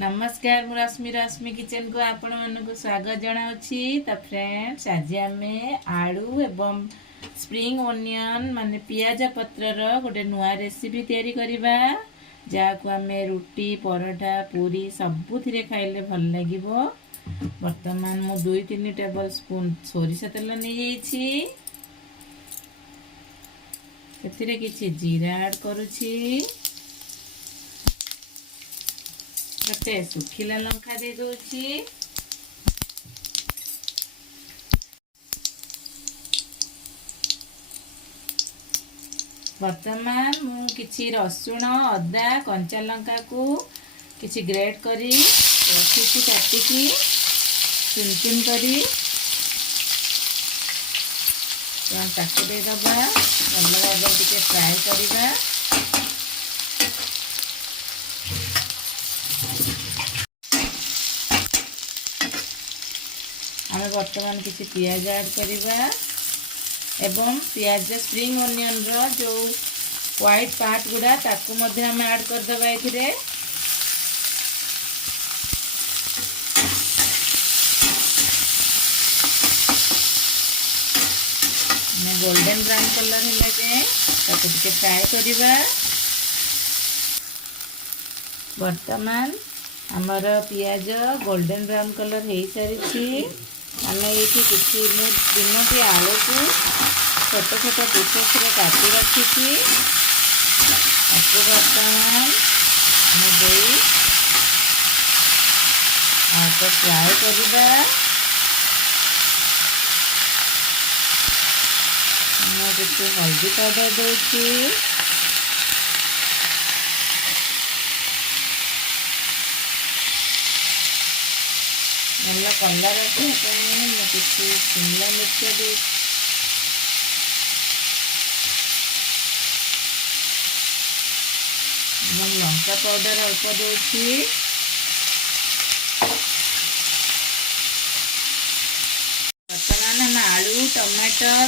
नमस्कार मु रश्मि रश्मि किचन को आपण मानक स्वागत जनावछि। तो फ्रेंड्स आज आम आलू एवं स्प्रिंग ओनियन माने पियाज पत्रर गोटे नुआ रेसिपी तैयारी करबा जाको आम रुटी परोठा पूरी सबुथिरे खाइले भल लागिबो। वर्तमान मु 2-3 टेबल स्पून सोरिष तेल नै जाइछि। सेतिरे किछि जीरा ऐड करूछि, गोटे सुखिला लंका दे दूची, वर्तमान मु किछि रसुण अदा कंचा लंका को किछि ग्रेट करी रखी काटिकी चुन चुन करी ताकू दे दबा भल भाव टिके फ्राए करबा। आम वर्तमान किसी पियाज ऐड करवा एवं पियाज स्प्रिंग ओनियन रो जो व्हाइट पार्ट गुड़ा ताकू मध्य आम ऐड करदबा। एथिरे गोल्डन ब्राउन कलर है जाए ताकू टिके फ्राए करवा। वर्तमान आमर पियाज गोल्डन ब्राउन कलर हो सारी आम ये किसी तीनोटी आलू को छोट छोट पीसेस रे काटी रखी वर्तमान फ्राए करवा। हल्दी पाउडर दूसरी भल कलर किसी शिमला मिर्च दे लंका पाउडर अल्प दूसरी वर्तमान हम आलू टमाटर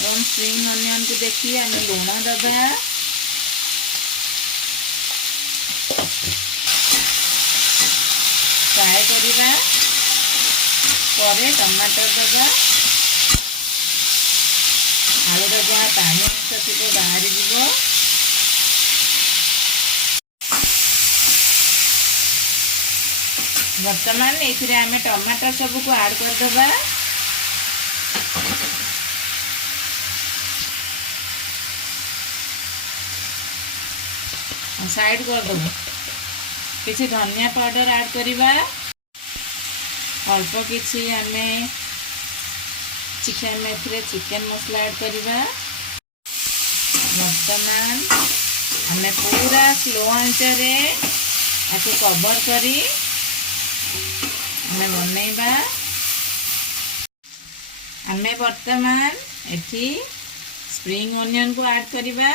और स्प्रिंग ओनियन को देखिए आम लुण दबा फ्राए करवा टमाटर दबा आलू जहाँ पानी अंश थी बाहरी जीव। वर्तमान ये आम टमाटर सब को ऐड करदबा। साइड करदब किसी धनिया पाउडर ऐड करवा अल्प किसी आम चिकन में चिकन मसला ऐड करवा। वर्तमान आम पूरा स्लो आंच रे आपको कवर करी आम बनैबा। आम वर्तमान एठी स्प्रिंग ओनियन को ऐड करवा।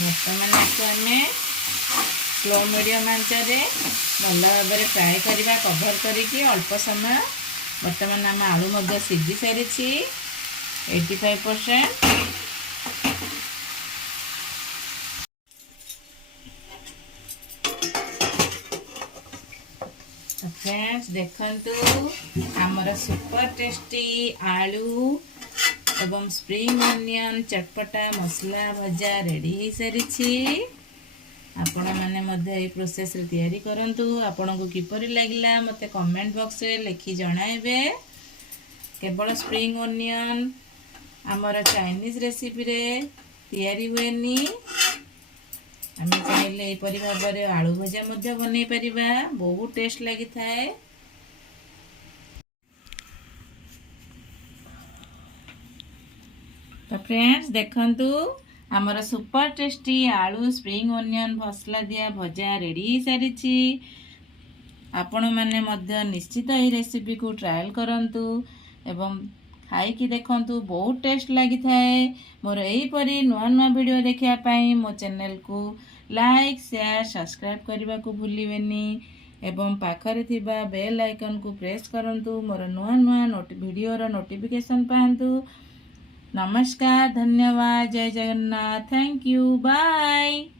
वर्तमान आपको आम स्लो मीडियम आंच भल भाव फ्राए करवा कवर करके अल्प समय। वर्तमान आम आलू सीझी सारी 85%। फ्रेंड्स देखंतु आमर सुपर टेस्टी आलू एवं स्प्रिंग ओनियन चटपटा मसला भजा रेडी हो सारी। आपण मैंने प्रोसेस रे तैयारी करंतु। आपण को किपरि लागला मते कमेंट बॉक्स रे लिखि जणाइबे। केवल स्प्रिंग ओनियन आमर चाइनीज रेसिपी रे तैयारी हुएनी। आम चाहले यहपरि भाव आलू भजा मध्य बनै परिबा, बहुत टेस्ट लगी थाए। तो फ्रेंड्स देखंतु आमर सुपर टेस्टी आलू स्प्रिंग ओनियन मसला दिया भजा रेडी सारी। आपण मैंने मध्य निश्चित ही रेसिपी को ट्रायल करंतु एवं खाई देखंतु, बहुत टेस्ट लगी थाए। मोर एहीपरि नुआ नुआ वीडियो देखिया पाई मो चैनल को लाइक शेयर सब्सक्राइब करने को भूलिबेनी एवं पाखरे थिबा बेल आइकन को प्रेस करंतु मोर नुआ नुआ वीडियो रो नोटिफिकेशन पांतु। ନମସ୍କାର, ଧନ୍ୟବାଦ, ଜୟ ଜଗନ୍ନାଥ, ଥ୍ୟାଙ୍କ ୟୁ, ବାଏ।